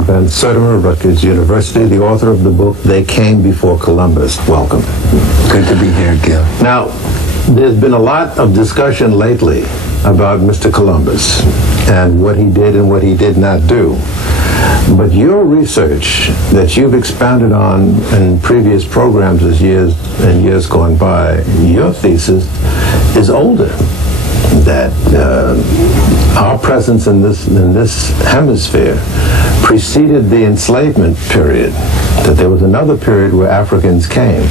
Dr. Van Sertima, Rutgers University, the author of the book, They Came Before Columbus. Welcome. Good to be here, Gil. Now, there's been a lot of discussion lately about Mr. Columbus and what he did and what he did not do. But your research that you've expounded on in previous programs as years gone by, your thesis is older. That our presence in this hemisphere preceded the enslavement period, that there was another period where Africans came.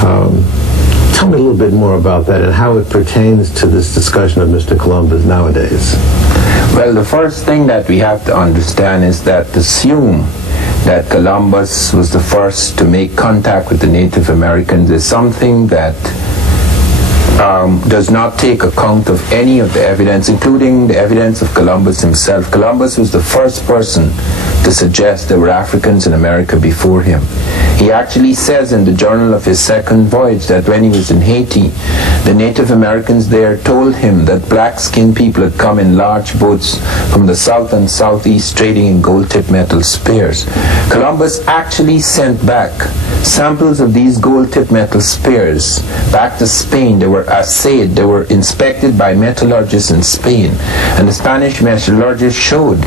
Tell me a little bit more about that and how it pertains to this discussion of Mr. Columbus nowadays. Well, the first thing that we have to understand is that to assume that Columbus was the first to make contact with the Native Americans is something that does not take account of any of the evidence, including the evidence of Columbus himself. Columbus was the first person to suggest there were Africans in America before him. He actually says in the journal of his second voyage that when he was in Haiti, the Native Americans there told him that black-skinned people had come in large boats from the south and southeast trading in gold-tipped metal spears. Columbus actually sent back samples of these gold-tipped metal spears back to Spain. They were assayed, they were inspected by metallurgists in Spain, and the Spanish metallurgists showed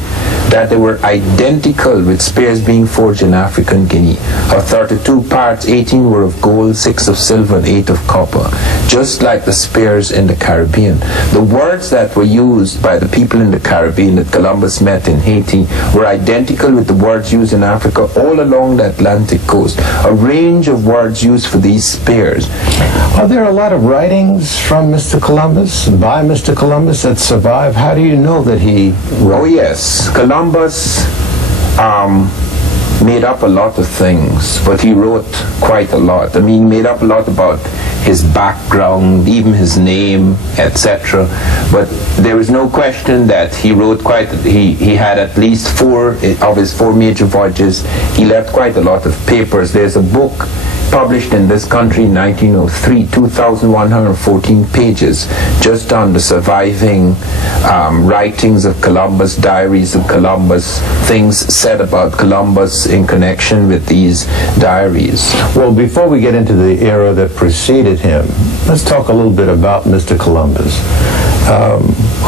that they were identical with spears being forged in African Guinea. Of 32 parts, 18 were of gold, 6 of silver, and 8 of copper, just like the spears in the Caribbean. The words that were used by the people in the Caribbean that Columbus met in Haiti were identical with the words used in Africa all along the Atlantic coast, a range of words used for these spears. Are there a lot of writings from Mr. Columbus, by Mr. Columbus, that survive? How do you know that he wrote? Oh yes, Columbus made up a lot of things, but he wrote quite a lot. I mean, he made up a lot about his background, even his name, etc. But there is no question that he wrote he had at least 4 of his 4 major voyages. He left quite a lot of papers. There's a book published in this country in 1903, 2,114 pages, just on the surviving writings of Columbus, diaries of Columbus, things said about Columbus in connection with these diaries. Well, before we get into the era that preceded him, let's talk a little bit about Mr. Columbus.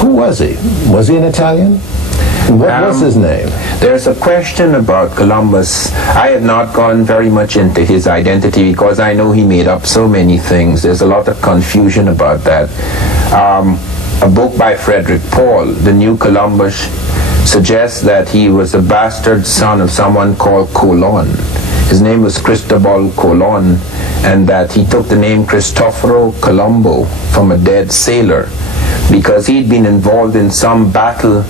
Who was he? Was he an Italian? What was his name? There's a question about Columbus. I have not gone very much into his identity because I know he made up so many things. There's a lot of confusion about that. A book by Frederick Paul, The New Columbus, suggests that he was a bastard son of someone called Colon. His name was Cristobal Colon, and that he took the name Cristoforo Colombo from a dead sailor because he'd been involved in some battle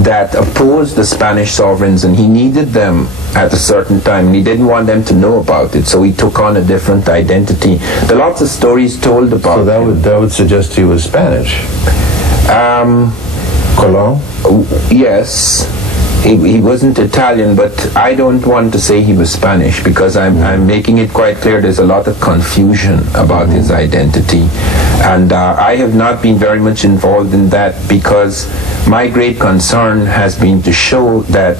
that opposed the Spanish sovereigns, and he needed them at a certain time, and he didn't want them to know about it, so he took on a different identity. There are lots of stories told about So that would suggest he was Spanish. Colon? Yes. He wasn't Italian, but I don't want to say he was Spanish because I'm making it quite clear there's a lot of confusion about his identity. And I have not been very much involved in that because my great concern has been to show that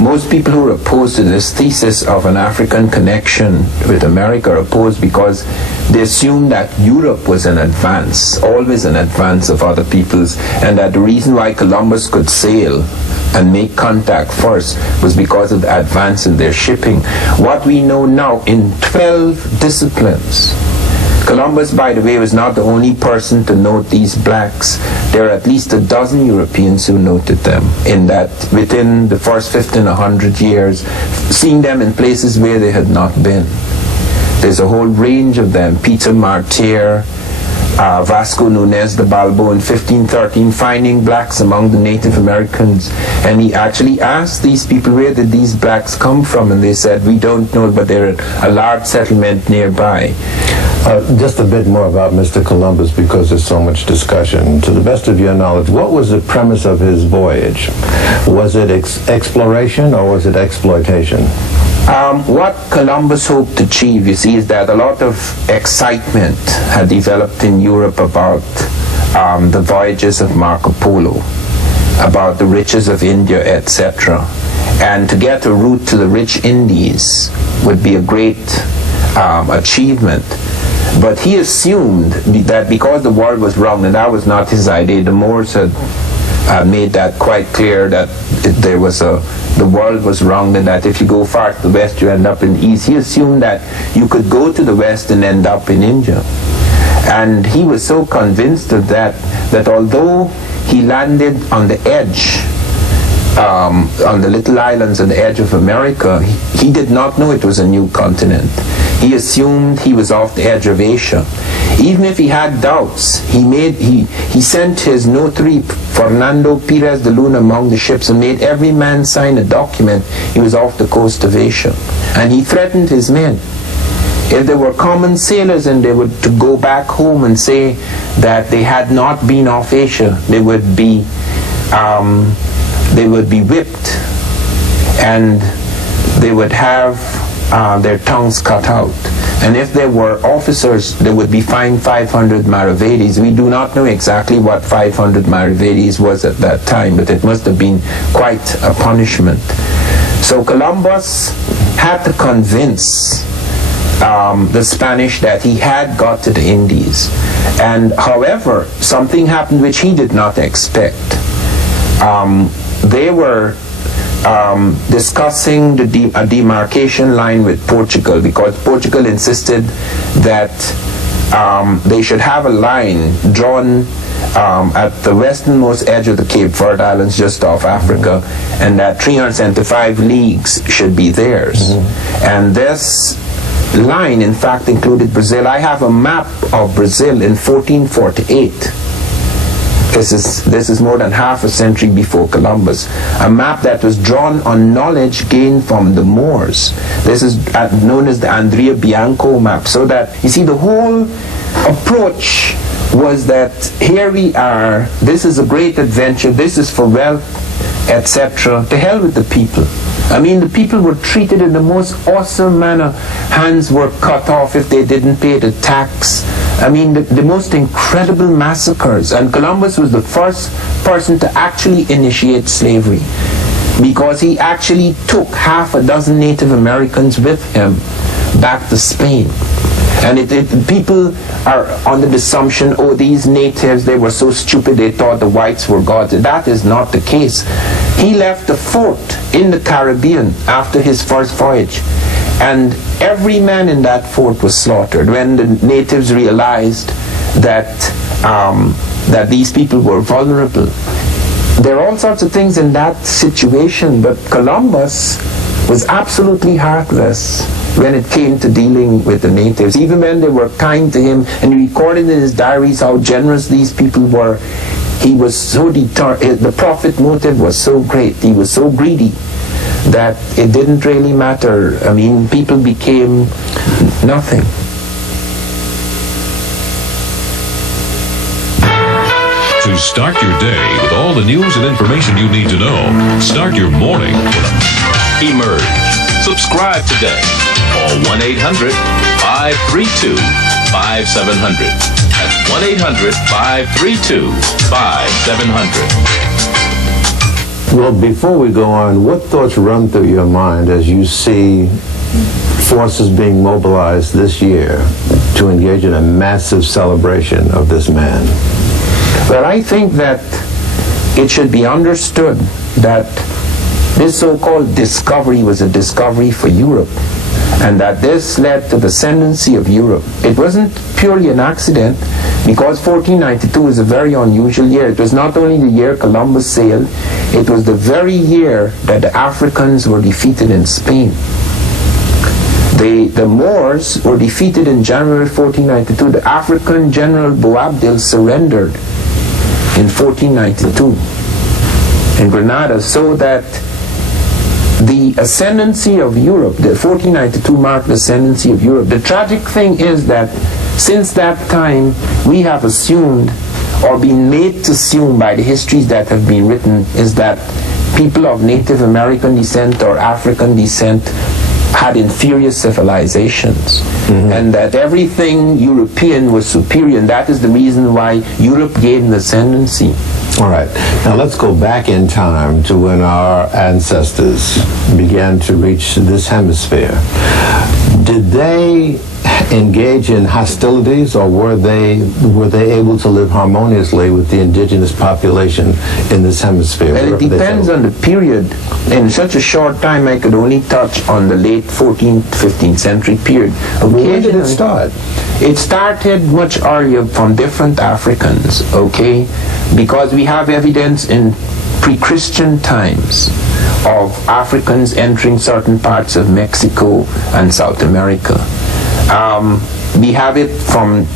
most people who are opposed to this thesis of an African connection with America are opposed because they assume that Europe was an advance, always an advance of other peoples, and that the reason why Columbus could sail and make contact first was because of the advance in their shipping. What we know now in 12 disciplines, Columbus, by the way, was not the only person to note these blacks. There are at least a dozen Europeans who noted them in that within the first 50 and 100 years, seeing them in places where they had not been. There's a whole range of them. Peter Martyr, Vasco Nunez de Balbo in 1513, finding blacks among the Native Americans, and he actually asked these people, where did these blacks come from? And they said, we don't know, but they're a large settlement nearby. Just a bit more about Mr. Columbus because there's so much discussion. To the best of your knowledge, what was the premise of his voyage? Was it exploration or was it exploitation? What Columbus hoped to achieve, you see, is that a lot of excitement had developed in Europe about the voyages of Marco Polo. about the riches of India, etc. And to get a route to the rich Indies would be a great achievement. But he assumed that because the world was round, and that was not his idea. The Moors had made that quite clear, that the world was round, and that if you go far to the west, you end up in the east. He assumed that you could go to the west and end up in India. And he was so convinced of that although he landed on the edge, on the little islands on the edge of America, he did not know it was a new continent. He assumed he was off the edge of Asia. Even if he had doubts, he sent his notary, Fernando Pires de Luna, among the ships and made every man sign a document he was off the coast of Asia. And he threatened his men. If they were common sailors and they were to go back home and say that they had not been off Asia, they would be whipped, and they would have their tongues cut out. And if they were officers, they would be fined 500 maravedis. We do not know exactly what 500 maravedis was at that time, but it must have been quite a punishment. So Columbus had to convince the Spanish that he had got to the Indies. And however, something happened which he did not expect. They were discussing a demarcation line with Portugal, because Portugal insisted that they should have a line drawn at the westernmost edge of the Cape Verde Islands, just off Africa, and that 375 leagues should be theirs. And this line, in fact, included Brazil. I have a map of Brazil in 1448. This is more than half a century before Columbus. A map that was drawn on knowledge gained from the Moors. This is known as the Andrea Bianco map. So that, you see, the whole approach was that here we are, this is a great adventure, this is for wealth, etc. To hell with the people. I mean, the people were treated in the most awesome manner. Hands were cut off if they didn't pay the tax. I mean, the most incredible massacres. And Columbus was the first person to actually initiate slavery, because he actually took half a dozen Native Americans with him back to Spain. And people are under the assumption, oh, these natives, they were so stupid, they thought the whites were gods. That is not the case. He left a fort in the Caribbean after his first voyage, and every man in that fort was slaughtered when the natives realized that that these people were vulnerable. There are all sorts of things in that situation, but Columbus was absolutely heartless when it came to dealing with the natives. Even when they were kind to him, and he recorded in his diaries how generous these people were, he was so determined. The profit motive was so great, he was so greedy, that it didn't really matter. I mean, people became nothing. To start your day with all the news and information you need to know, start your morning with Emerge. Subscribe today. Call 1-800-532-5700. That's 1-800-532-5700. Well, before we go on, what thoughts run through your mind as you see forces being mobilized this year to engage in a massive celebration of this man? Well, I think that it should be understood that this so-called discovery was a discovery for Europe, and that this led to the ascendancy of Europe. It wasn't purely an accident, because 1492 is a very unusual year. It was not only the year Columbus sailed, it was the very year that the Africans were defeated in Spain. The Moors were defeated in January 1492. The African general Boabdil surrendered in 1492 in Granada, so that the ascendancy of Europe, the 1492 marked the ascendancy of Europe. The tragic thing is that since that time, we have assumed, or been made to assume by the histories that have been written, is that people of Native American descent or African descent had inferior civilizations, and that everything European was superior, and that is the reason why Europe gained an ascendancy. All right. Now let's go back in time to when our ancestors began to reach this hemisphere. Did they engage in hostilities, or were they able to live harmoniously with the indigenous population in this hemisphere? Well, it depends on the period. In such a short time, I could only touch on the late 14th, 15th century period. When did it start? It started much earlier from different Africans, okay? Because we have evidence in pre-Christian times of Africans entering certain parts of Mexico and South America. We have it from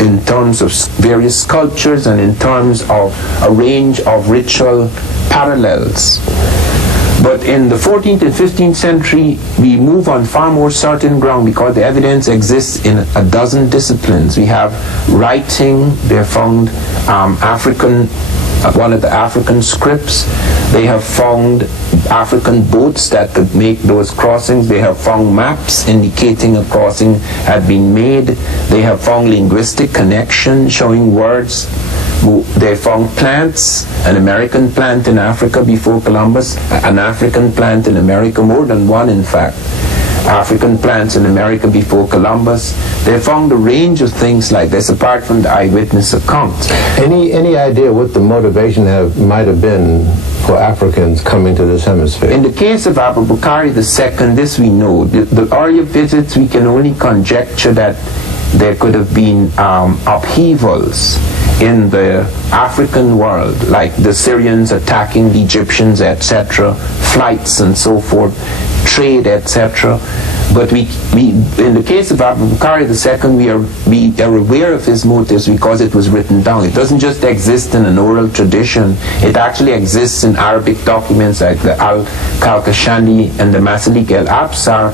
in terms of various sculptures and in terms of a range of ritual parallels. But in the 14th and 15th century, we move on far more certain ground because the evidence exists in a dozen disciplines. We have writing. They found one of the African scripts. They have found African boats that could make those crossings. They have found maps indicating a crossing had been made. They have found linguistic connection showing words. They found plants, an American plant in Africa before Columbus, an African plant in America, more than one in fact. African plants in America before Columbus. They found a range of things like this apart from the eyewitness accounts. Any idea what the motivation might have been for Africans coming to this hemisphere? In the case of Abubakari II, this we know. The earlier visits, we can only conjecture that there could have been upheavals in the African world, like the Syrians attacking the Egyptians, etc., flights and so forth, trade, etc. But we in the case of Abubakari II, we are aware of his motives because it was written down. It doesn't just exist in an oral tradition. It actually exists in Arabic documents like the Al-Kalkashani and the Masalik al-Absar,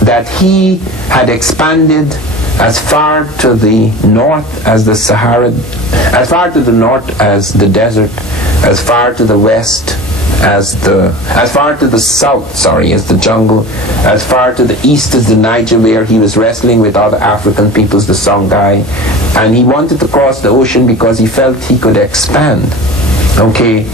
that he had expanded as far to the north as the Sahara, as far to the north as the desert, as far to the west as far to the south, as the jungle, as far to the east as the Niger, where he was wrestling with other African peoples, the Songhai, and he wanted to cross the ocean because he felt he could expand. Okay.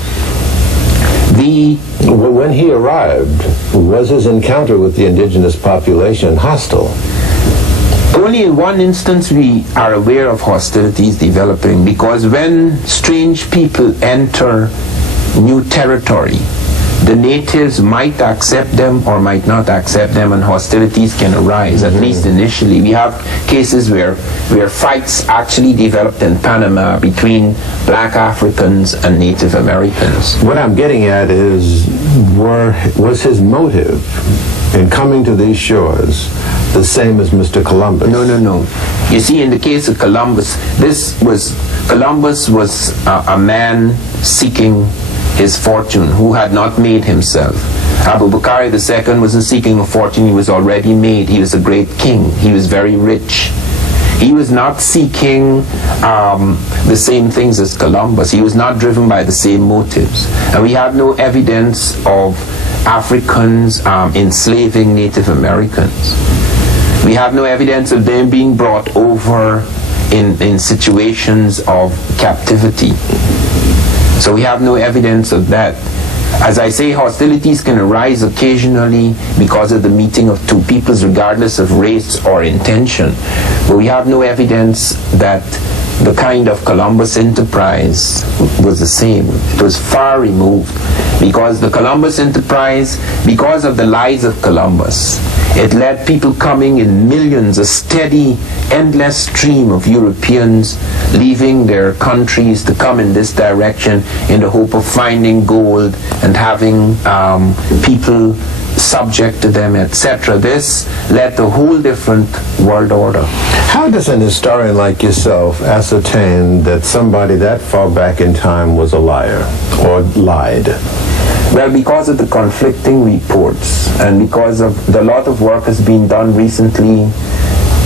When he arrived, was his encounter with the indigenous population hostile? Only in one instance we are aware of hostilities developing, because when strange people enter new territory, the natives might accept them or might not accept them, and hostilities can arise, at least initially. We have cases where fights actually developed in Panama between black Africans and Native Americans. What I'm getting at is, was his motive in coming to these shores the same as Mr. Columbus? No. You see, in the case of Columbus, Columbus was a man seeking his fortune, who had not made himself. Abubakari II wasn't seeking a fortune, he was already made. He was a great king. He was very rich. He was not seeking the same things as Columbus. He was not driven by the same motives. And we have no evidence of Africans enslaving Native Americans. We have no evidence of them being brought over in situations of captivity. So we have no evidence of that. As I say, hostilities can arise occasionally because of the meeting of two peoples, regardless of race or intention. But we have no evidence that the kind of Columbus enterprise was the same. It was far removed, because the Columbus enterprise, because of the lies of Columbus, it led people coming in millions, a steady, endless stream of Europeans leaving their countries to come in this direction in the hope of finding gold and having people subject to them, etc. This led to a whole different world order. How does an historian like yourself ascertain that somebody that far back in time was a liar or lied? Well, because of the conflicting reports, and because of the lot of work has been done recently.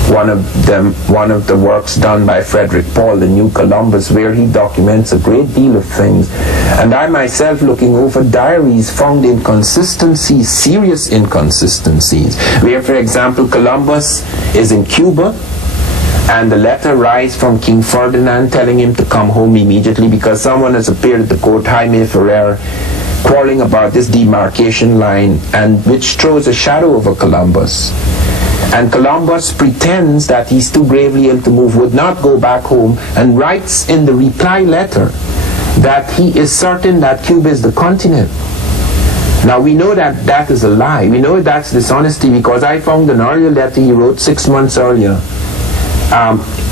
One of the works done by Frederick Paul, The New Columbus, where he documents a great deal of things. And I myself, looking over diaries, found inconsistencies, serious inconsistencies, where, for example, Columbus is in Cuba, And the letter arrives from King Ferdinand telling him to come home immediately because someone has appeared at the court, Jaime Ferrer, quarreling about this demarcation line, and which throws a shadow over Columbus. And Columbus pretends that he's too gravely ill to move, would not go back home, and writes in the reply letter that he is certain that Cuba is the continent. Now we know that that is a lie. We know that's dishonesty because I found an earlier letter he wrote 6 months earlier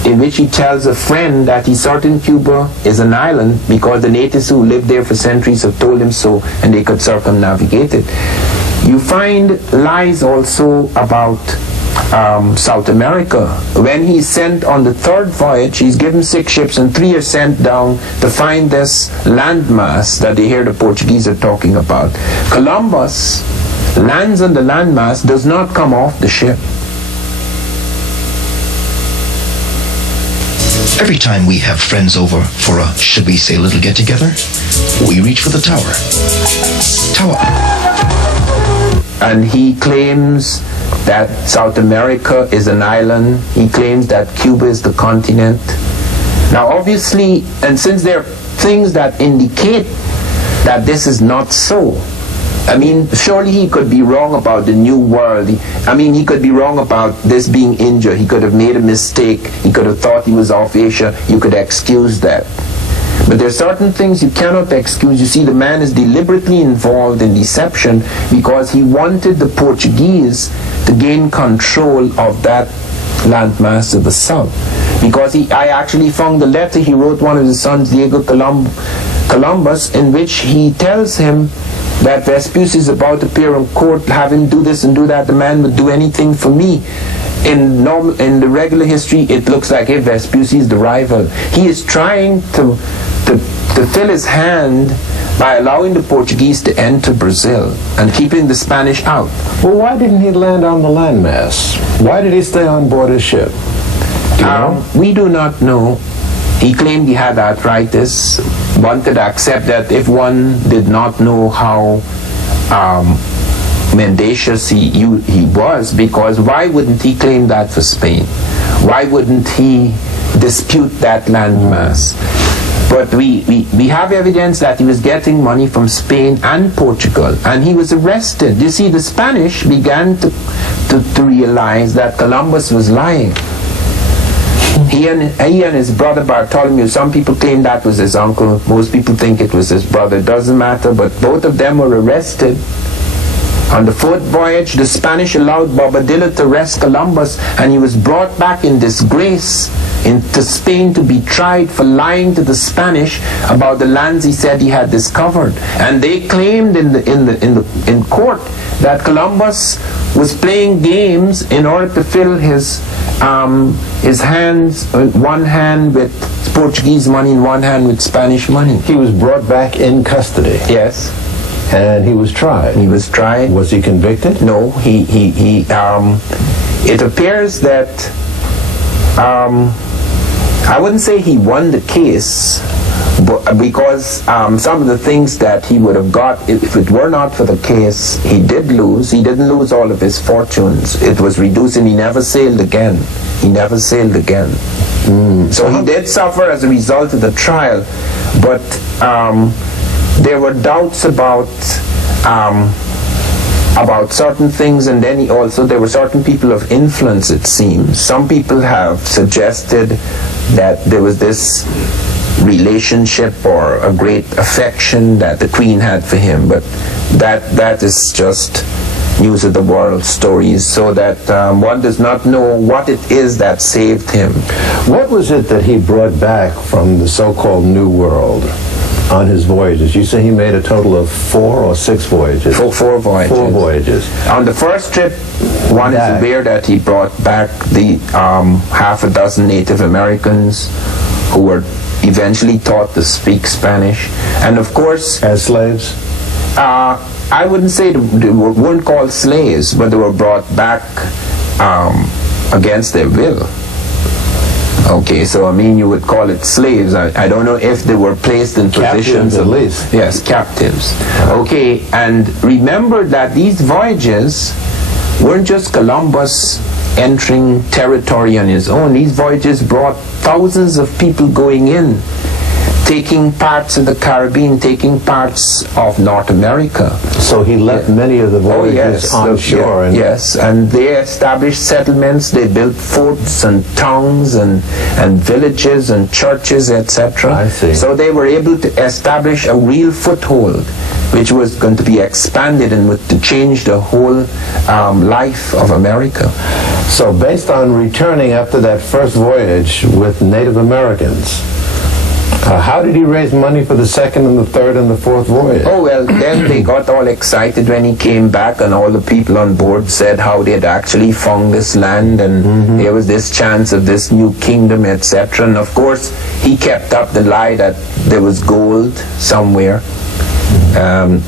in which he tells a friend that he's certain Cuba is an island because the natives who lived there for centuries have told him so and they could circumnavigate it. You find lies also about South America. When he's sent on the third voyage, he's given 6 ships and 3 are sent down to find this landmass that they hear the Portuguese are talking about. Columbus lands on the landmass, does not come off the ship. Every time we have friends over for a, should we say, little get-together, we reach for the tower. Tower. And he claims that South America is an island. He claims that Cuba is the continent. Now obviously, and since there are things that indicate that this is not so, I mean, surely he could be wrong about the New World. He could be wrong about this being India. He could have made a mistake. He could have thought he was off Asia. You could excuse that. But there are certain things you cannot excuse. You see, the man is deliberately involved in deception because he wanted the Portuguese to gain control of that landmass to the south. Because I actually found the letter he wrote one of his sons, Diego Columbus, in which he tells him that Vespucci is about to appear in court, have him do this and do that. The man would do anything for me. In the regular history, it looks like if Vespucci is the rival. He is trying to fill his hand by allowing the Portuguese to enter Brazil and keeping the Spanish out. Well, why didn't he land on the landmass? Why did he stay on board his ship? Do you know? We do not know. He claimed he had arthritis, wanted to accept that if one did not know how mendacious he was, because why wouldn't he claim that for Spain? Why wouldn't he dispute that landmass? But we have evidence that he was getting money from Spain and Portugal, and he was arrested. You see, the Spanish began to realize that Columbus was lying. He and his brother Bartholomew, some people claim that was his uncle, most people think it was his brother, doesn't matter, but both of them were arrested. On the 4th voyage, the Spanish allowed Bobadilla to arrest Columbus, and he was brought back in disgrace into Spain to be tried for lying to the Spanish about the lands he said he had discovered. And they claimed in court that Columbus was playing games in order to fill his hands, one hand with Portuguese money and one hand with Spanish money. He was brought back in custody. Yes. And he was tried. He was tried. Was he convicted? No, it appears that, I wouldn't say he won the case, but because some of the things that he would have got, if it were not for the case, he did lose. He didn't lose all of his fortunes. It was reduced and he never sailed again. He never sailed again. So he did suffer as a result of the trial, but there were doubts about certain things, and then there were certain people of influence, it seems. Some people have suggested that there was this relationship or a great affection that the Queen had for him, but that is just news of the world stories, so that one does not know what it is that saved him. What was it that he brought back from the so-called New World on his voyages? You say he made a total of 4 or 6 voyages? 4 voyages. 4 voyages. On the first trip, one is aware that he brought back the half a dozen Native Americans who were eventually taught to speak Spanish. And of course... As slaves? I wouldn't say they weren't called slaves, but they were brought back against their will. Okay, so you would call it slaves. I don't know if they were placed in positions at least. Yes, captives. Okay, and remember that these voyages weren't just Columbus entering territory on his own. These voyages brought thousands of people going in, taking parts of the Caribbean, taking parts of North America. So he left many of the voyages on shore. Yes, and they established settlements, they built forts and towns and villages and churches, etc. I see. So they were able to establish a real foothold, which was going to be expanded and would to change the whole life of America. So based on returning after that first voyage with Native Americans, how did he raise money for the second and the third and the fourth voyage? Oh, well, then they got all excited when he came back, and all the people on board said how they had actually found this land, and there was this chance of this new kingdom, etc. And of course, he kept up the lie that there was gold somewhere.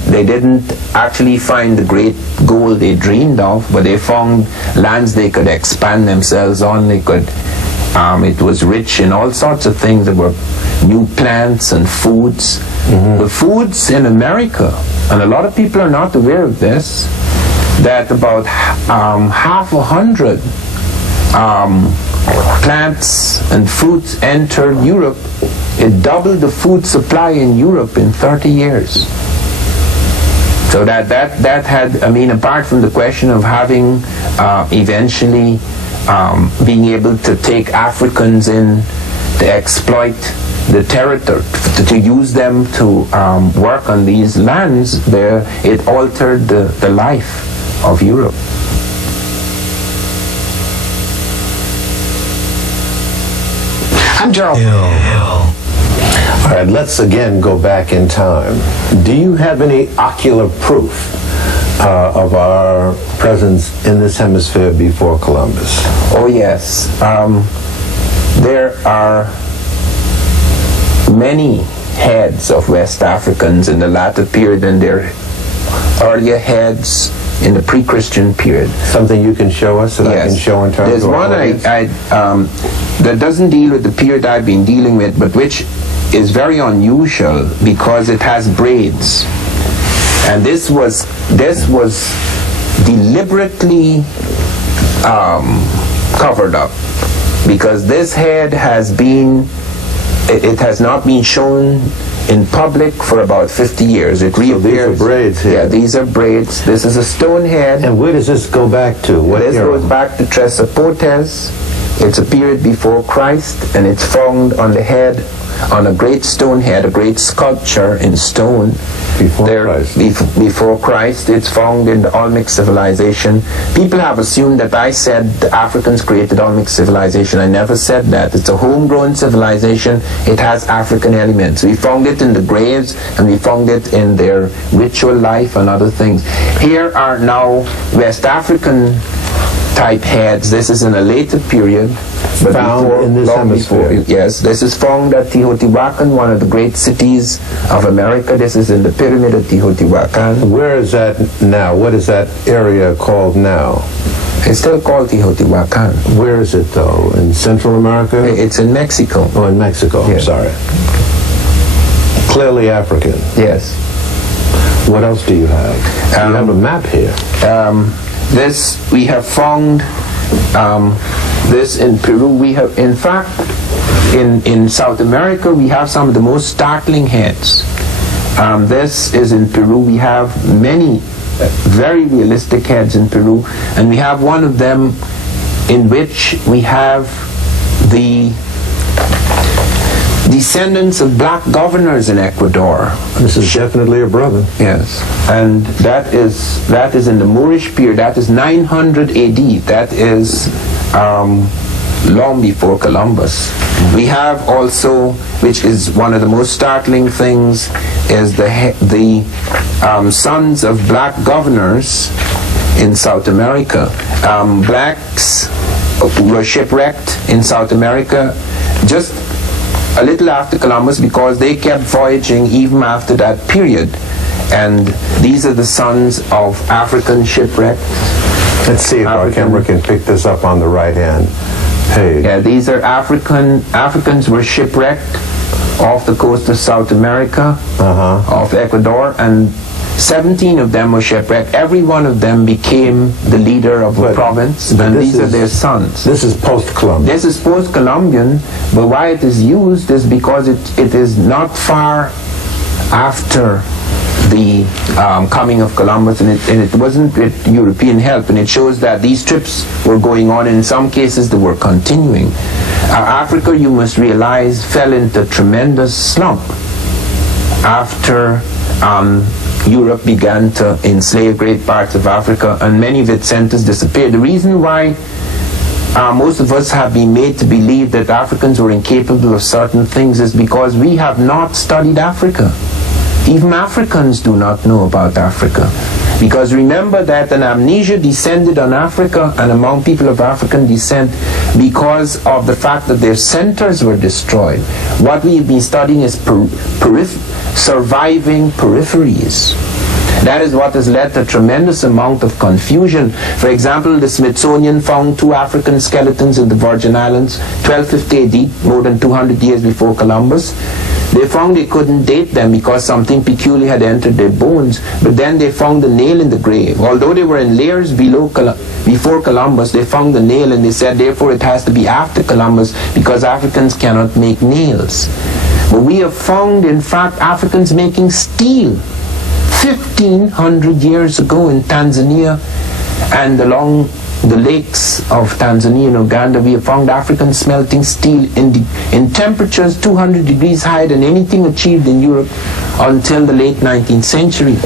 They didn't actually find the great gold they dreamed of, but they found lands they could expand themselves on. They could. It was rich in all sorts of things. There were new plants and foods. The foods in America, and a lot of people are not aware of this, that about 500 plants and fruits entered Europe. It doubled the food supply in Europe in 30 years. So that had, I mean, apart from the question of having eventually being able to take Africans in to exploit the territory, to use them to work on these lands, it altered the life of Europe. I'm Gerald. All right, let's again go back in time. Do you have any ocular proof of our presence in this hemisphere before Columbus? Oh yes. There are many heads of West Africans in the latter period and their earlier heads in the pre-Christian period. Something you can show us that I can show in terms There's of one that doesn't deal with the period I've been dealing with, but which is very unusual because it has braids. And this was deliberately covered up because this head has not been shown in public for about 50 years. It reappears. These are braids here. Yeah, these are braids. This is a stone head. And where does this go back to? This goes back to Tresapotes. It's a period before Christ, and it's found on the head, on a great stone head, a great sculpture in stone. Before Christ. It's found in the Olmec civilization. People have assumed that I said the Africans created Olmec civilization. I never said that. It's a homegrown civilization. It has African elements. We found it in the graves, and we found it in their ritual life and other things. Here are now West African type heads. This is in a later period, but found in this hemisphere. Yes, this is found at Teotihuacan, one of the great cities of America. This is in the pyramid of Teotihuacan. Where is that now? What is that area called now? It's still called Teotihuacan. Where is it though? In Central America? It's in Mexico. Oh, in Mexico. Yes. I'm sorry. Clearly African. Yes. What else do you have? You have a map here. This we have found. This in Peru. We have, in fact, in South America, we have some of the most startling heads. This is in Peru. We have many very realistic heads in Peru, and we have one of them in which we have the descendants of black governors in Ecuador. This is definitely a brother. Yes, and that is in the Moorish period. That is 900 AD. That is long before Columbus. We have also, which is one of the most startling things, is the sons of black governors in South America. Blacks were shipwrecked in South America just a little after Columbus because they kept voyaging even after that period. And these are the sons of African shipwrecked. Let's see if our camera can pick this up on the right hand page. Yeah, these are Africans were shipwrecked off the coast of South America, off Ecuador, and 17 of them were shipwrecked. Every one of them became the leader of a But- province, but and this these are is- their sons. This is post-Columbus. This is post-Columbian, but why it is used is because it is not far after the coming of Columbus, and it wasn't with European help, and it shows that these trips were going on. In some cases, they were continuing. Africa, you must realize, fell into tremendous slump after Europe began to enslave great parts of Africa, and many of its centers disappeared. The reason why most of us have been made to believe that Africans were incapable of certain things is because we have not studied Africa. Even Africans do not know about Africa. Because remember that an amnesia descended on Africa and among people of African descent because of the fact that their centers were destroyed. What we've been studying is surviving peripheries. That is what has led to a tremendous amount of confusion. For example, the Smithsonian found 2 African skeletons in the Virgin Islands, 1250 AD, more than 200 years before Columbus. They found they couldn't date them because something peculiar had entered their bones, but then they found the nail in the grave. Although they were in layers before Columbus, they found the nail, and they said therefore it has to be after Columbus because Africans cannot make nails. But we have found, in fact, Africans making steel 1,500 years ago in Tanzania, and along the lakes of Tanzania and Uganda, we have found Africans smelting steel in temperatures 200 degrees higher than anything achieved in Europe until the late 19th century.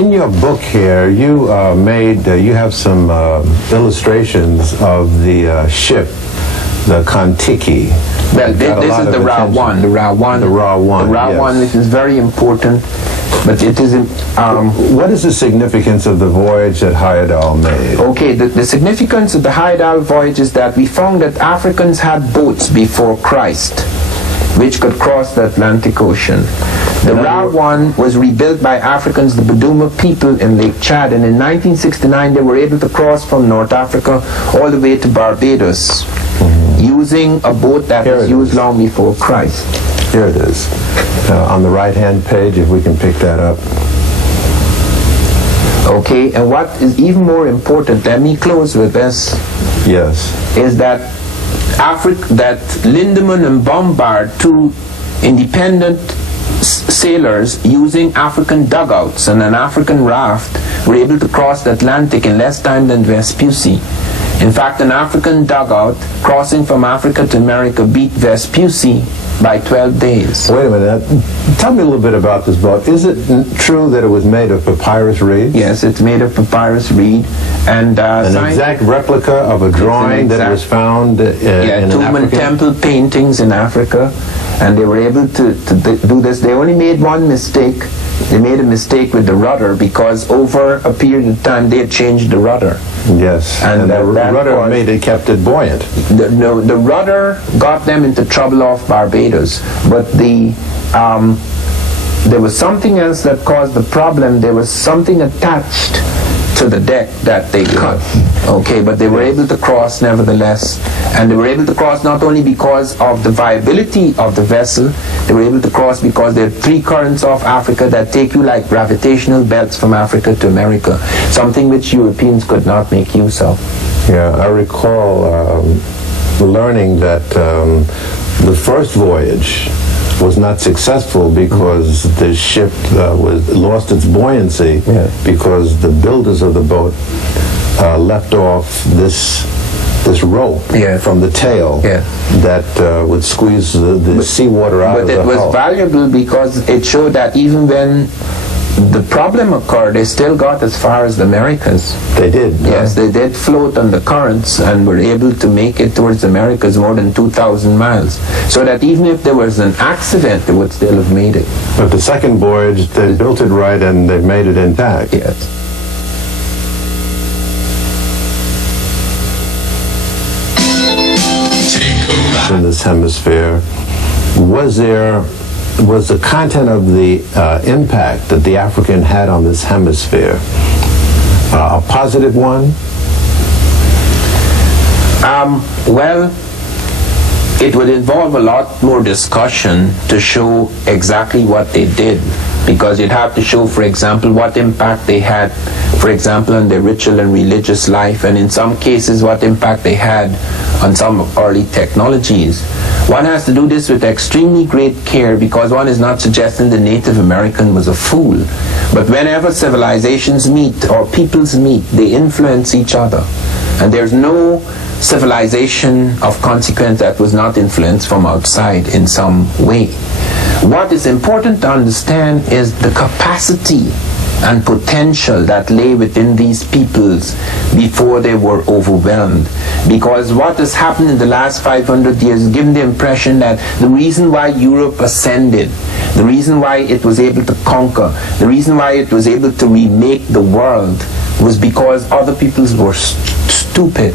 In your book here, you you have some illustrations of the ship, the Kontiki. Well, Got a this lot is of the Ra attention. 1. The Ra 1. The Ra 1, The Ra yes. 1, which is very important, but it is What is the significance of the voyage that Heyerdahl made? okay, the significance of the Heyerdahl voyage is that we found that Africans had boats before Christ, which could cross the Atlantic Ocean. The Ra 1 was rebuilt by Africans, the Buduma people in Lake Chad, and in 1969 they were able to cross from North Africa all the way to Barbados, using a boat that Here was it used is. long before Christ. Here it is. On the right-hand page, if we can pick that up. Okay, and what is even more important, let me close with this, Yes. is that that Lindemann and Bombard, 2 independent sailors using African dugouts and an African raft, were able to cross the Atlantic in less time than Vespucci. In fact, an African dugout crossing from Africa to America beat Vespucci by 12 days. Wait a minute. Tell me a little bit about this boat. Is it true that it was made of papyrus reeds? Yes, it's made of papyrus reed, and An exact replica of a drawing that exact- was found in an Tumen African... temple paintings in Africa, and they were able to do this. They only made one mistake. They made a mistake with the rudder because over a period of time they had changed the rudder. Yes, And and the that rudder was- made it, kept it buoyant. The rudder got them into trouble off Barbados, but there was something else that caused the problem. There was something attached to the deck that they cut. Okay, but they were able to cross nevertheless, and they were able to cross not only because of the viability of the vessel, they were able to cross because there are 3 currents off Africa that take you like gravitational belts from Africa to America, something which Europeans could not make use of. Yeah, I recall learning that the first voyage was not successful because the ship lost its buoyancy because the builders of the boat left off this rope Yeah. from the tail Yeah. that would squeeze the seawater out of But the it was hull. valuable because it showed that even when the problem occurred, they still got as far as the Americas. They did. Yes, they did float on the currents and were able to make it towards the Americas more than 2,000 miles. So that even if there was an accident, they would still have made it. But the second voyage, they built it right and they made it intact. Yes. In this hemisphere, was the content of the impact that the African had on this hemisphere a positive one? Well, it would involve a lot more discussion to show exactly what they did. because you'd have to show, for example, what impact they had, for example, on their ritual and religious life, and in some cases what impact they had on some early technologies. One has to do this with extremely great care, because one is not suggesting the Native American was a fool. But whenever civilizations meet or peoples meet, they influence each other. And there's no civilization of consequence that was not influenced from outside in some way. What is important to understand is the capacity and potential that lay within these peoples before they were overwhelmed. Because what has happened in the last 500 years has given the impression that the reason why Europe ascended, the reason why it was able to conquer, the reason why it was able to remake the world was because other peoples were stupid,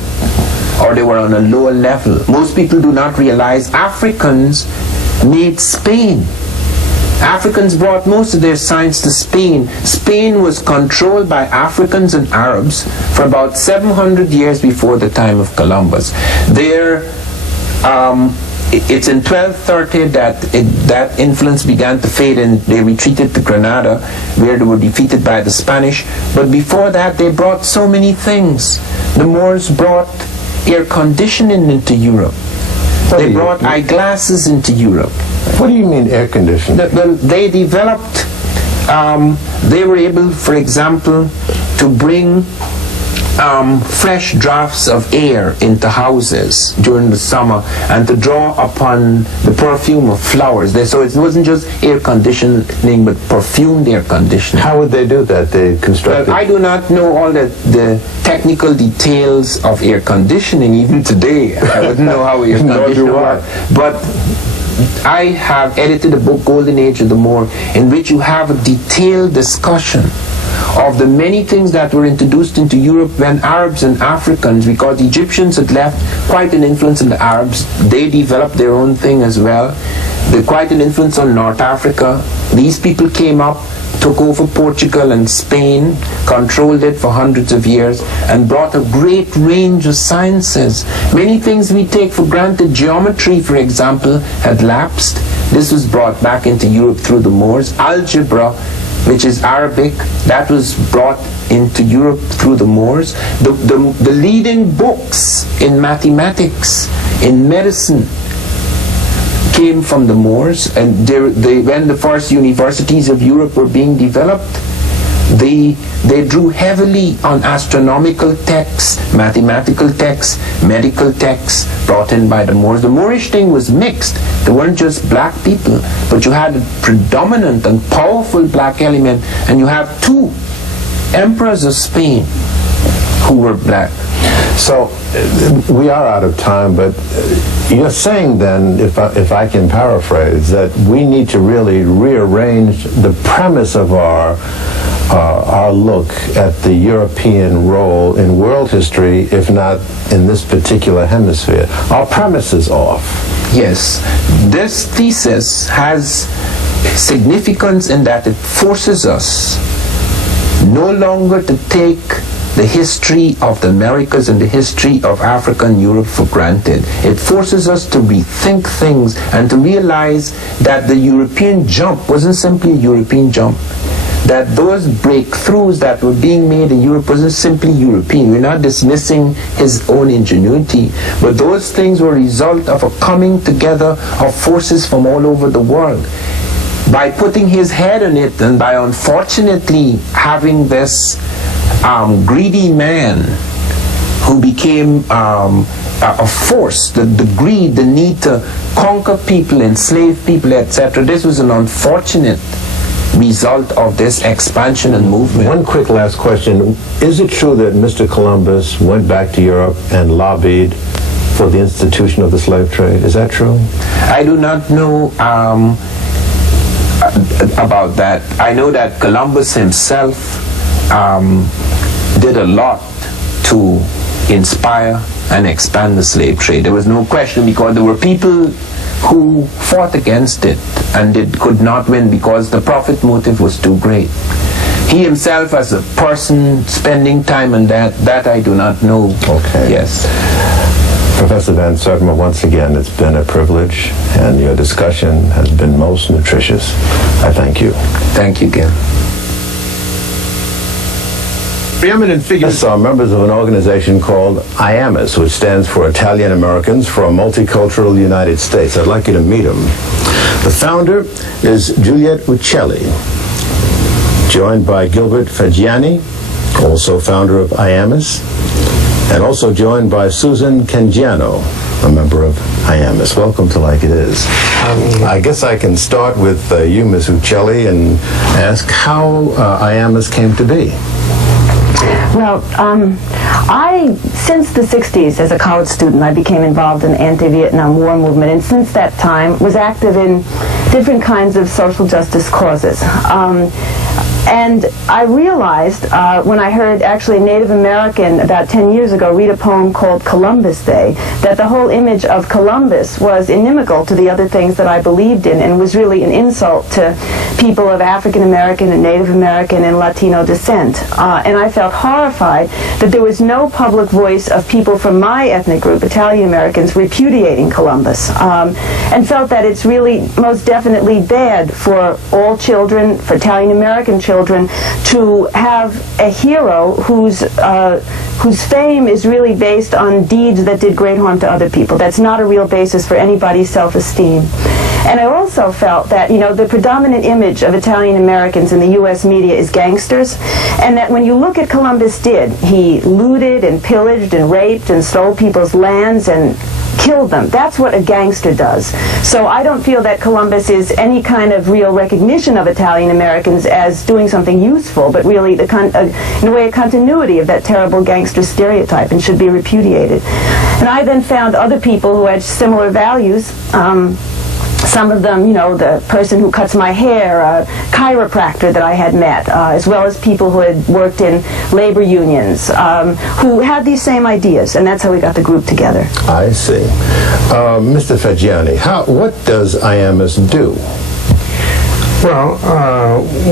or they were on a lower level. Most people do not realize Africans made Spain. Africans brought most of their science to Spain. Spain was controlled by Africans and Arabs for about 700 years before the time of Columbus. It's in 1230 that influence began to fade, and they retreated to Granada, where they were defeated by the Spanish. But before that, they brought so many things. The Moors brought air conditioning into Europe. They brought eyeglasses into Europe. What do you mean air conditioning? They developed, they were able, for example, to bring fresh drafts of air into houses during the summer and to draw upon the perfume of flowers. So it wasn't just air conditioning, but perfumed air conditioning. How would they do that? They constructed... I do not know all the technical details of air conditioning even today. I wouldn't know how air conditioning works. But I have edited a book, Golden Age of the Moor, in which you have a detailed discussion of the many things that were introduced into Europe when Arabs and Africans, because the Egyptians had left quite an influence on the Arabs, they developed their own thing as well. They quite an influence on North Africa. These people came up, took over Portugal and Spain, controlled it for hundreds of years, and brought a great range of sciences. Many things we take for granted, geometry, for example, had lapsed. This was brought back into Europe through the Moors. Algebra, which is Arabic, that was brought into Europe through the Moors. The leading books in mathematics, in medicine, came from the Moors, and when the first universities of Europe were being developed, they drew heavily on astronomical texts, mathematical texts, medical texts brought in by the Moors. The Moorish thing was mixed. They weren't just black people, but you had a predominant and powerful black element, and you have two emperors of Spain who were black. So we are out of time, but you're saying then, if I can paraphrase, that we need to really rearrange the premise of our look at the European role in world history, if not in this particular hemisphere. Our premise is off. Yes, this thesis has significance in that it forces us no longer to take the history of the Americas and the history of Africa and Europe for granted. It forces us to rethink things and to realize that the European jump wasn't simply a European jump. That those breakthroughs that were being made in Europe wasn't simply European. We're not dismissing his own ingenuity, but those things were a result of a coming together of forces from all over the world. By putting his head on it, and by unfortunately having this greedy man who became a force, the greed, the need to conquer people, enslave people, etc. This was an unfortunate result of this expansion and movement. One quick last question. Is it true that Mr. Columbus went back to Europe and lobbied for the institution of the slave trade? Is that true? I do not know about that. I know that Columbus himself did a lot to inspire and expand the slave trade. There was no question, because there were people who fought against it and could not win because the profit motive was too great. He himself, as a person spending time on that I do not know. Okay. Yes. Professor Van Sertima, once again, it's been a privilege, and your discussion has been most nutritious. I thank you. Thank you, Gil. Preeminent figures are members of an organization called IAMUS, which stands for Italian Americans for a Multicultural United States. I'd like you to meet them. The founder is Juliette Uccelli, joined by Gilbert Fagiani, also founder of IAMUS, and also joined by Susan Cangiano, a member of IAMUS. Welcome to Like It Is. I guess I can start with you, Ms. Uccelli, and ask how IAMUS came to be. Well, since the 60s, as a college student, I became involved in the anti-Vietnam War movement, and since that time was active in different kinds of social justice causes. And I realized when I heard actually a Native American about 10 years ago read a poem called Columbus Day, that the whole image of Columbus was inimical to the other things that I believed in and was really an insult to people of African American and Native American and Latino descent. And I felt horrified that there was no public voice of people from my ethnic group, Italian Americans, repudiating Columbus, and felt that it's really most definitely bad for all children, for Italian American children, to have a hero whose fame is really based on deeds that did great harm to other people. That's not a real basis for anybody's self-esteem. And I also felt that, the predominant image of Italian Americans in the U.S. media is gangsters, and that when you look at Columbus did, he looted and pillaged and raped and stole people's lands and killed them. That's what a gangster does. So I don't feel that Columbus is any kind of real recognition of Italian Americans as doing something useful, but really in a way a continuity of that terrible gangster stereotype and should be repudiated. And I then found other people who had similar values. Some of them, the person who cuts my hair, a chiropractor that I had met, as well as people who had worked in labor unions, who had these same ideas, and that's how we got the group together. I see. Mr. Fagiani, what does IAMUS do? Well,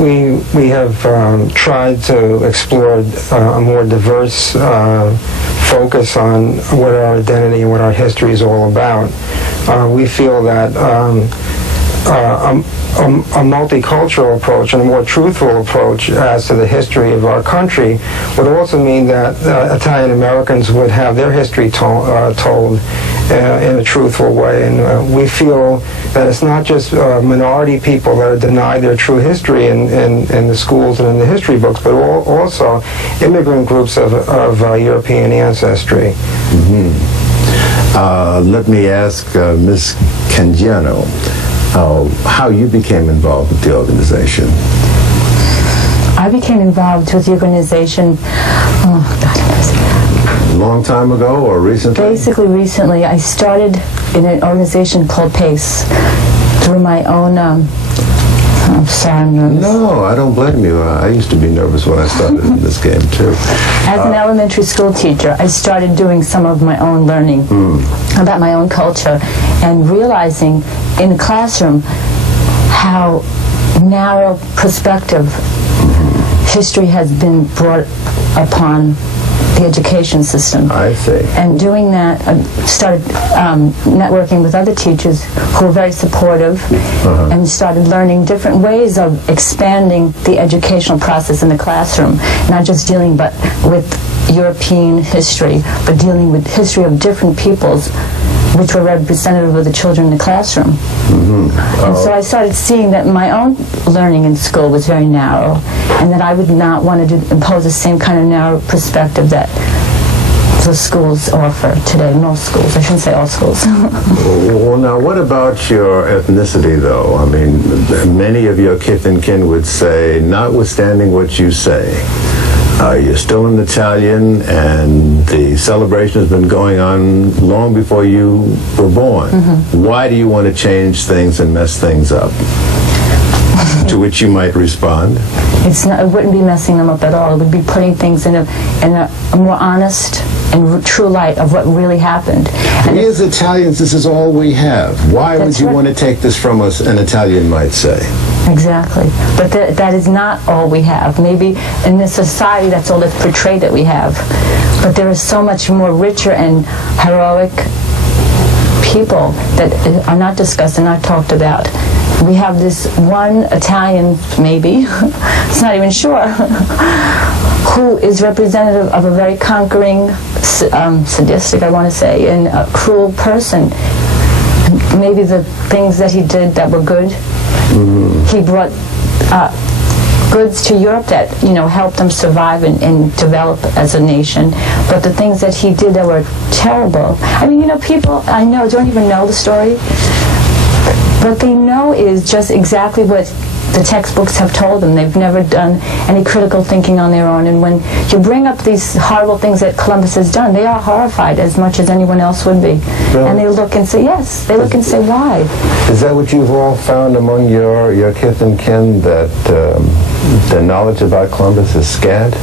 we have tried to explore a more diverse focus on what our identity and what our history is all about. We feel that a multicultural approach and a more truthful approach as to the history of our country would also mean that Italian Americans would have their history told in a truthful way. And we feel that it's not just minority people that are denied their true history in the schools and in the history books, but also immigrant groups of European ancestry. Mm-hmm. Let me ask Ms. Cangiano how you became involved with the organization. I became involved with the organization, long time ago or recently? Basically recently. I started in an organization called PACE through my own, I'm sorry, I'm nervous. No, I don't blame you. I used to be nervous when I started in this game too. As an elementary school teacher, I started doing some of my own learning about my own culture and realizing in the classroom how narrow perspective history has been brought upon the education system. I see. And doing that, I started networking with other teachers who were very supportive and started learning different ways of expanding the educational process in the classroom, not just dealing with European history, but dealing with history of different peoples which were representative of the children in the classroom. And so I started seeing that my own learning in school was very narrow, and that I would not want to impose the same kind of narrow perspective that the schools offer today. Most schools, I shouldn't say all schools. Well, now, what about your ethnicity, though? I mean, many of your kith and kin would say, notwithstanding what you say, you're still an Italian, and the celebration has been going on long before you were born. Why do you want to change things and mess things up? To which you might respond, It wouldn't be messing them up at all. It would be putting things in a more honest and true light of what really happened. And we as Italians, this is all we have. Why would you want to take this from us, an Italian might say? Exactly. But that is not all we have. Maybe in this society that's all that's portrayed that we have. But there is so much more richer and heroic people that are not discussed and not talked about. We have this one Italian, maybe, it's not even sure, who is representative of a very conquering, sadistic, I want to say, and a cruel person. Maybe the things that he did that were good, he brought goods to Europe that, helped them survive and develop as a nation. But the things that he did that were terrible. I mean, people I know don't even know the story. What they know is just exactly what the textbooks have told them. They've never done any critical thinking on their own. And when you bring up these horrible things that Columbus has done, they are horrified as much as anyone else would be. Really? And they look and say, yes. They look and say, why? Is that what you've all found among your kith and kin, that the knowledge about Columbus is scant?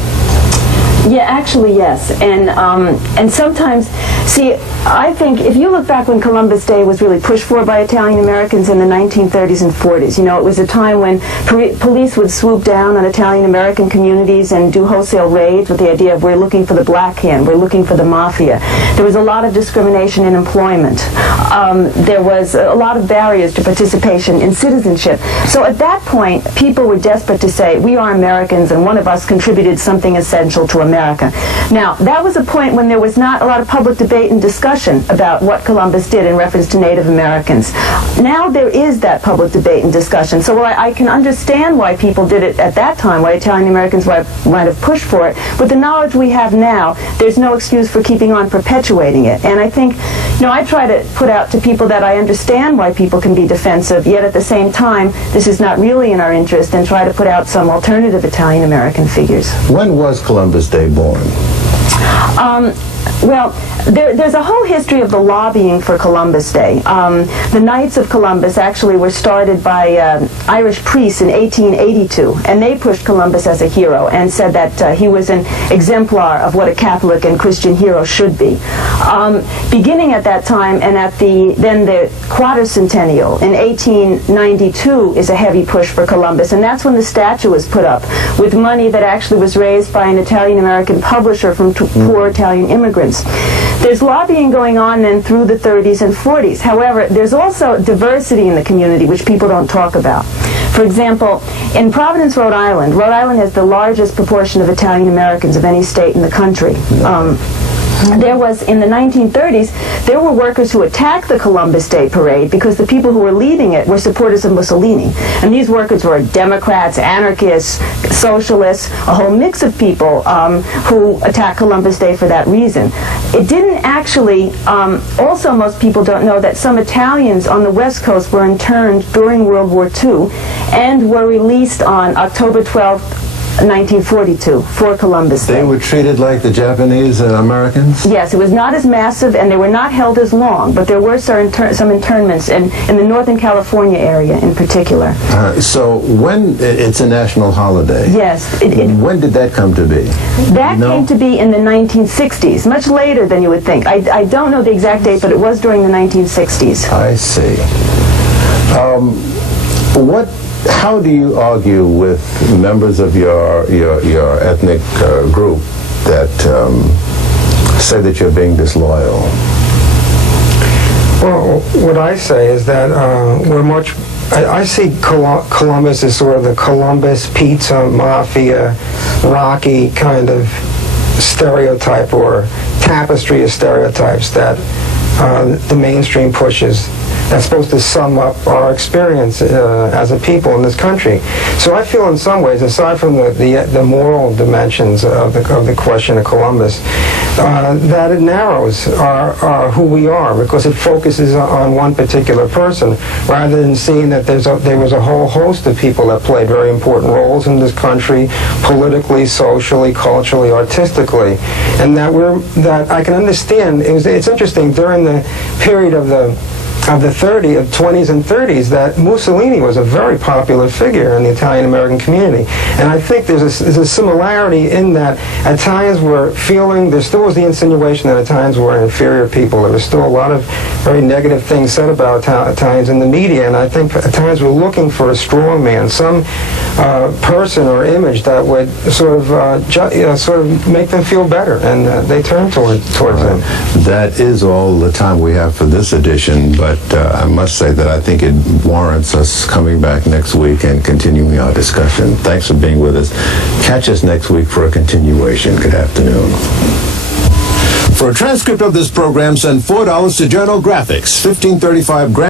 Yeah, actually, yes. And sometimes, see, I think if you look back when Columbus Day was really pushed for by Italian Americans in the 1930s and 40s, it was a time when police would swoop down on Italian American communities and do wholesale raids with the idea of, we're looking for the black hand, we're looking for the mafia. There was a lot of discrimination in employment. There was a lot of barriers to participation in citizenship. So at that point, people were desperate to say, we are Americans and one of us contributed something essential to America. Now, that was a point when there was not a lot of public debate and discussion about what Columbus did in reference to Native Americans. Now there is that public debate and discussion. So I can understand why people did it at that time, why Italian Americans might have pushed for it. With the knowledge we have now, there's no excuse for keeping on perpetuating it. And I think, I try to put out to people that I understand why people can be defensive, yet at the same time, this is not really in our interest, and try to put out some alternative Italian American figures. When was Columbus Day born? Well, there's a whole history of the lobbying for Columbus Day. The Knights of Columbus actually were started by Irish priests in 1882, and they pushed Columbus as a hero and said that he was an exemplar of what a Catholic and Christian hero should be. Beginning at that time, and at the Quadricentennial in 1892 is a heavy push for Columbus, and that's when the statue was put up, with money that actually was raised by an Italian-American publisher from poor Italian immigrants. There's lobbying going on then through the 30s and 40s. However, there's also diversity in the community, which people don't talk about. For example, in Providence, Rhode Island has the largest proportion of Italian Americans of any state in the country. There was, in the 1930s, there were workers who attacked the Columbus Day parade because the people who were leading it were supporters of Mussolini. And these workers were Democrats, anarchists, socialists, a whole mix of people who attacked Columbus Day for that reason. It didn't actually, also most people don't know that some Italians on the West Coast were interned during World War II and were released on October 12th, 1942 for Columbus Day. They were treated like the Japanese Americans? Yes, it was not as massive, and they were not held as long, but there were some internments in the Northern California area in particular. So when it's a national holiday? Yes. When did that come to be? That came to be in the 1960s, much later than you would think. I don't know the exact date, but it was during the 1960s. I see. How do you argue with members of your ethnic group that say that you're being disloyal? Well, what I say is that I see Columbus as sort of the Columbus pizza mafia, Rocky kind of stereotype, or tapestry of stereotypes that the mainstream pushes. That's supposed to sum up our experience as a people in this country. So I feel in some ways, aside from the moral dimensions of the question of Columbus, that it narrows who we are, because it focuses on one particular person, rather than seeing that there was a whole host of people that played very important roles in this country, politically, socially, culturally, artistically, and that I can understand. It's interesting, during the period of the the 20s and 30s that Mussolini was a very popular figure in the Italian-American community. And I think there's a similarity in that Italians were feeling, there still was the insinuation that Italians were inferior people. There was still a lot of very negative things said about Italians in the media, and I think Italians were looking for a strong man, some person or image that would sort of make them feel better, and they turned towards them. That is all the time we have for this edition, but I must say that I think it warrants us coming back next week and continuing our discussion. Thanks for being with us. Catch us next week for a continuation. Good afternoon. For a transcript of this program, send $4 to Journal Graphics, 1535 Grand